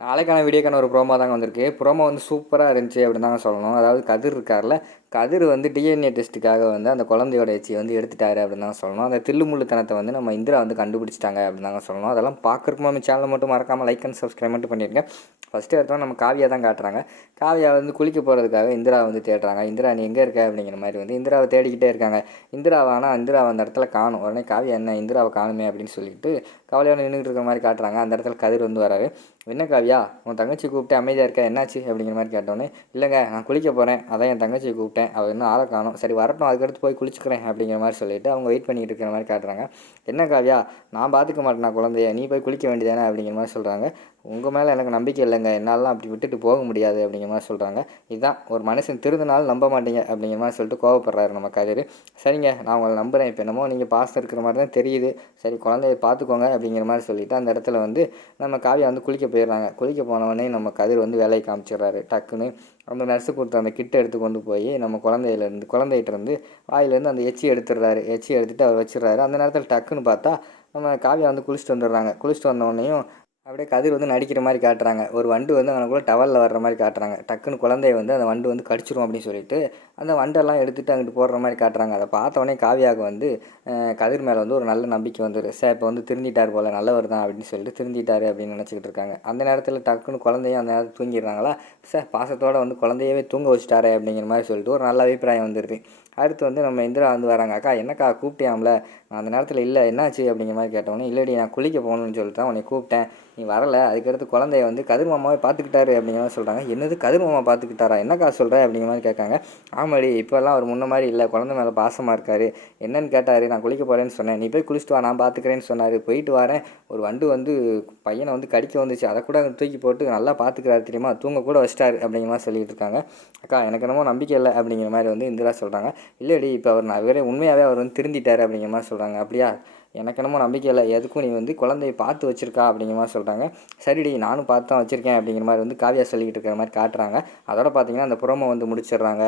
நாளைக்கான வீடியோக்கான ஒரு ப்ரோமோ தாங்க வந்திருக்கு. ப்ரோமோ வந்து சூப்பராக இருந்துச்சு அப்படின்னு தாங்க சொல்லணும். அதாவது கதிர் இருக்கார்ல கதிர் வந்து டிஎன்ஏ டெஸ்ட்டுக்காக வந்து அந்த குழந்தையோட எச்சியை வந்து எடுத்துட்டாரு அப்படின்னு தாங்க சொல்லணும். அந்த தில்லுமுள்ளுத்தனத்தை வந்து நம்ம இந்திரா வந்து கண்டுபிடிச்சிட்டாங்க அப்படின்னு தாங்க சொல்லணும். அதெல்லாம் பார்க்குறக்கு நம்ம சேனலை மட்டும் மறக்காமல் லைக் அண்ட் சப்ஸ்கிரைப் மட்டும் பண்ணியிருக்கேன் ஃபஸ்ட்டு எடுத்தோம் நம்ம காவியா தான் காட்டுறாங்க. காவியா வந்து குளிக்க போகிறதுக்காக இந்திரா வந்து தேடுறாங்க. இந்திரா நீ எங்கே இருக்க? அப்படிங்கிற மாதிரி வந்து இந்திராவை தேடிக்கிட்டே இருக்காங்க. இந்திராவை ஆனால் இந்திராவை அந்த இடத்துல காணும். உடனே காவியா என்ன? இந்திராவை காணுமே? அப்படின்னு சொல்லிட்டு கவலையோட நின்றுட்டு இருக்கிற மாதிரி காட்டுறாங்க. அந்த இடத்துல கதிர் வந்து வராரு. என்ன காவியா? உன் தங்கச்சி கூப்பிட்டு அமைதியாக இருக்க என்னாச்சு? அப்படிங்கிற மாதிரி கேட்டோன்னே இல்லைங்க நான் குளிக்க போகிறேன் அதான் என் தங்கச்சி கூப்பிட்டேன். அவள் இன்னும் ஆளை காணும். சரி வரட்டும் அதுக்கடுத்து போய் குளிச்சுக்கிறேன் அப்படிங்கிற மாதிரி சொல்லிட்டு அவங்க வெயிட் பண்ணிட்டு இருக்கிற மாதிரி காட்டுறாங்க. என்ன காவியா நான் பார்த்துக்க மாட்டேனா குழந்தைய? நீ போய் குளிக்க வேண்டியதானே? அப்படிங்கிற மாதிரி சொல்கிறாங்க உங்கள் மேலே எனக்கு நம்பிக்கை இல்லைங்க. என்னாலலாம் அப்படி விட்டுட்டு போக முடியாது அப்படிங்கிற மாதிரி சொல்கிறாங்க இதுதான் ஒரு மனுஷன் திருந்தினாலும் நம்ப மாட்டீங்க அப்படிங்கிற மாதிரி சொல்லிட்டு கோவப்படுறாரு நம்ம கதிர் சரிங்க நான் உங்களை நம்புகிறேன் இப்போ என்னமோ நீங்கள் பாசம் இருக்கிற மாதிரி தான் தெரியுது. சரி குழந்தைய பார்த்துக்கோங்க அப்படிங்கிற மாதிரி சொல்லிவிட்டு அந்த இடத்துல வந்து நம்ம காவியா வந்து குளிக்க போயிடுறாங்க. குளிக்க போனவொடனே நம்ம கதிர் வந்து வேலையை காமிச்சிடுறாரு. டக்குன்னு அந்த நர்ஸு கொடுத்த அந்த கிட்டை எடுத்து கொண்டு போய் நம்ம குழந்தையிலேருந்து குழந்தைகிட்டேருந்து வாயிலேருந்து அந்த எச்சி எடுத்துடுறாரு. எச்சி எடுத்துகிட்டு அவர் வச்சிடுறாரு. அந்த நேரத்தில் டக்குன்னு பார்த்தா நம்ம காவியா வந்து குளிச்சுட்டு வந்துடுறாங்க. குளிச்சுட்டு வந்தோடனையும் அப்படியே கதிர் வந்து நடிக்கிற மாதிரி காட்டுறாங்க. ஒரு வண்டு வந்து அவனுக்குள்ள டவலில் வர்ற மாதிரி காட்டுறாங்க. டக்குன்னு குழந்தைய வந்து அந்த வண்டு வந்து கடிச்சிரும் அப்படின்னு சொல்லிட்டு அந்த வண்டெல்லாம் எடுத்துகிட்டு அங்கிட்டு போடுற மாதிரி காட்டுறாங்க. அதை பார்த்தோன்னே காவியாக வந்து கதிர் மேலே வந்து ஒரு நல்ல நம்பிக்கை வந்துரு. சார் இப்போ வந்து திருந்திட்டார் போல் நல்லவர் தான் அப்படின்னு சொல்லிட்டு திருந்திட்டார் அப்படின்னு நினச்சிக்கிட்டு இருக்காங்க. அந்த நேரத்தில் டக்குன்னு குழந்தையும் அந்த நேரத்தில் தூங்கிடுறாங்களா? சார் பாசத்தோடு வந்து குழந்தையவே தூங்க வச்சுட்டாரே அப்படிங்கிற மாதிரி சொல்லிட்டு ஒரு நல்ல அபிப்பிராயம் வந்துடுது அடுத்து வந்து நம்ம இந்திரா வந்து வராங்க. அக்கா என்னக்கா கூப்பிட்டியாம்ல? நான் அந்த நேரத்தில் இல்லை என்னாச்சு? அப்படிங்கிற மாதிரி கேட்டவொடனே இல்லைடி நான் குளிக்க போகணும்னு சொல்லிட்டு தான் உன்னை கூப்பிட்டேன். நீ வரலை அதுக்கடுத்து குழந்தைய வந்து கதிர் மாமாவே பார்த்துக்கிட்டாரு அப்படிங்கிற மாதிரி சொல்கிறாங்க என்னது கதிர் மாமா பார்த்துக்கிட்டாரா? என்னக்கா சொல்கிற அப்படிங்கிற மாதிரி கேட்காங்க. ஆமாடி இப்போல்லாம் அவர் முன்ன மாதிரி இல்லை. குழந்தை மேலே பாசமாக இருக்கார். என்னன்னு கேட்டார் நான் குளிக்க போகிறேன்னு சொன்னேன். நீ போய் குளிச்சுட்டு வா நான் பார்த்துக்கிறேன்னு சொன்னார். போயிட்டு வரேன். ஒரு வண்டு வந்து பையனை வந்து கடிக்க வந்துச்சு. அதை கூட தூக்கி போட்டு நல்லா பார்த்துக்கிறாரு தெரியுமா? தூங்க கூட வச்சிட்டாரு அப்படிங்கிற மாதிரி சொல்லிட்டு இருக்காங்க. அக்கா எனக்கு என்னமோ நம்பிக்கை இல்லை அப்படிங்கிற மாதிரி வந்து இந்திரா சொல்கிறாங்க இல்லைடி இப்போ அவர் நான் வேறே உண்மையாகவே அவர் வந்து திருந்திட்டார் அப்படிங்கிற மாதிரி சொல்கிறாங்க அப்படியா? எனக்கு என்னமோ நம்பிக்கை இல்லை. எதுக்கும் நீ வந்து குழந்தைய பார்த்து வச்சிருக்கா அப்படிங்கிற மாதிரி சொல்கிறாங்க சரிடி நானும் பார்த்து தான் வச்சுருக்கேன் அப்படிங்கிற மாதிரி வந்து காவியா சொல்லிக்கிட்டு இருக்கிற மாதிரி காட்டுறாங்க. அதோட பார்த்தீங்கன்னா அந்த புறமை வந்து முடிச்சிடுறாங்க.